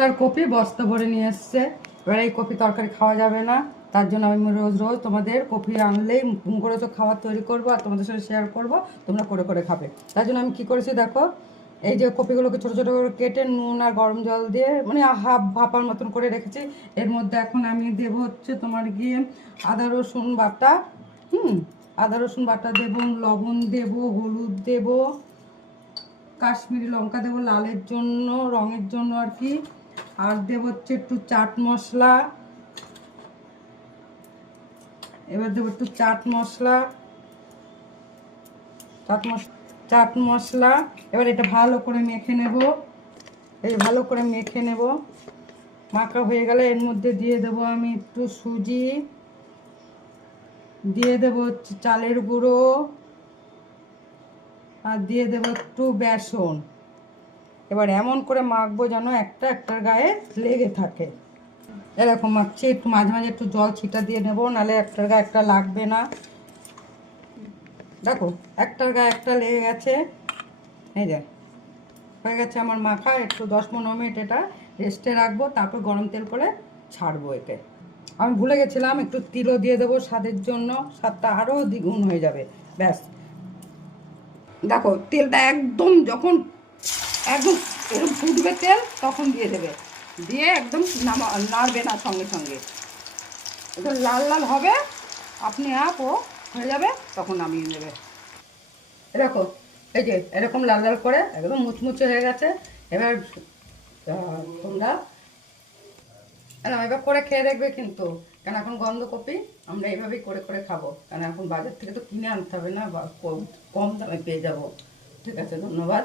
সপ্তাহের কপি বস্তা ভরে নিয়ে এসছে। এবার এই কপি তরকারি খাওয়া যাবে না, তার জন্য আমি রোজ রোজ তোমাদের কপি আনলেই মুখরোচ খাবার তৈরি করবো আর তোমাদের সাথে শেয়ার করবো, তোমরা করে করে খাবে। তার জন্য আমি কী করেছি দেখো, এই যে কপিগুলোকে ছোটো ছোটো করে কেটে নুন আর গরম জল দিয়ে মানে হাফ ভাপার মতন করে রেখেছি। এর মধ্যে এখন আমি দেবো হচ্ছে তোমার গিয়ে আদা রসুন বাটা, আদা রসুন বাটা দেবো, লবণ দেবো, হলুদ দেবো, কাশ্মীরি লঙ্কা দেবো লালের জন্য, রঙের জন্য আর কি, আর দেবো হচ্ছে একটু চাট মশলা। এবার দেবো একটু চাট মশলা, চাট মশলা। এবার এটা ভালো করে মেখে নেব, এই ভালো করে মেখে নেব। মাখা হয়ে গেলে এর মধ্যে দিয়ে দেবো আমি একটু সুজি, দিয়ে দেবো হচ্ছে চালের গুঁড়ো, আর দিয়ে দেবো একটু বেসন। এবার এমন করে মাখবো যেন একটা একটার গায়ে লেগে থাকে, এরকম মাখছি। একটু মাঝে মাঝে একটু জল ছিটা দিয়ে নেবো, নাহলে একটার গায়ে একটা লাগবে না। দেখো একটার গায়ে একটা লেগে গেছে, এই যে হয়ে গেছে আমার মাখা। একটু 10-15 মিনিট এটা রেস্টে রাখবো, তারপর গরম তেল করে ছাড়বো একে। আমি ভুলে গেছিলাম একটু তিলও দিয়ে দেবো স্বাদের জন্য, স্বাদটা আরও দ্বিগুণ হয়ে যাবে। ব্যাস দেখো তেলটা একদম যখন একদম এরকম ফুটবে তেল তখন দিয়ে দেবে, দিয়ে একদম নাড়বে না সঙ্গে সঙ্গে, একদম লাল লাল হবে, আপনি ও হয়ে যাবে, তখন নামিয়ে নেবে। এরকম এই যে এরকম লাল লাল করে একদম মুচমুচে হয়ে গেছে। এবার তোমরা এবার করে খেয়ে দেখবে কিন্তু, কেন এখন গন্ধ কপি আমরা এইভাবেই করে করে খাবো, কারণ এখন বাজার থেকে তো কিনে আনতে হবে না, কম দামে পেয়ে যাবো। ঠিক আছে, ধন্যবাদ।